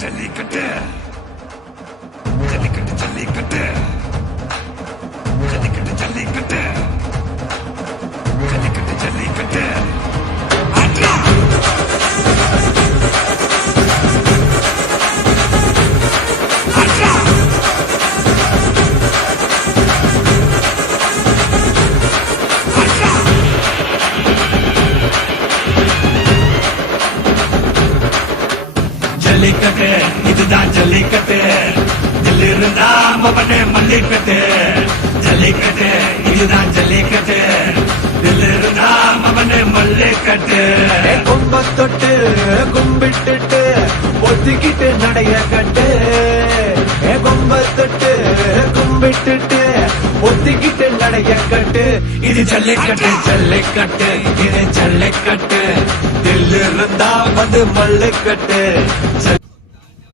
ஜல்லிக்கட்டு ஜல்லிக்கட்டு ஜல்லிக்கட்டு ஜல்லிக்கட்டு ஜல்லிக்கட்டு ஜல்லிக்கட்டு ஜல்லிக்கட்டு ஆட்ரா ஆட்ரா ஆட்ரா ஜல்லிக்கட்டு இதுதான் ஜல்லிக்கட்டு தில்லிருந்தா மவனே மல்லிக்கட்டு ஜல்லிக்கட்டு இதுதான் ஜல்லிக்கட்டு தில்லிருந்தா மவனே மல்லிக்கட்டு கொம்ப தொட்டு கும்பிட்டுட்டு ஒத்திக்கிட்டு நடைய கட்டு கொம்ப தொட்டு கும்பிட்டுட்டு ஒத்திக்கிட்டு நடைய கட்டு இது ஜல்லிக்கட்டு ஜல்லிக்கட்டு இது ஜல்லிக்கட்டு தில்லிருந்தா வந்து மல்லுக்கட்டு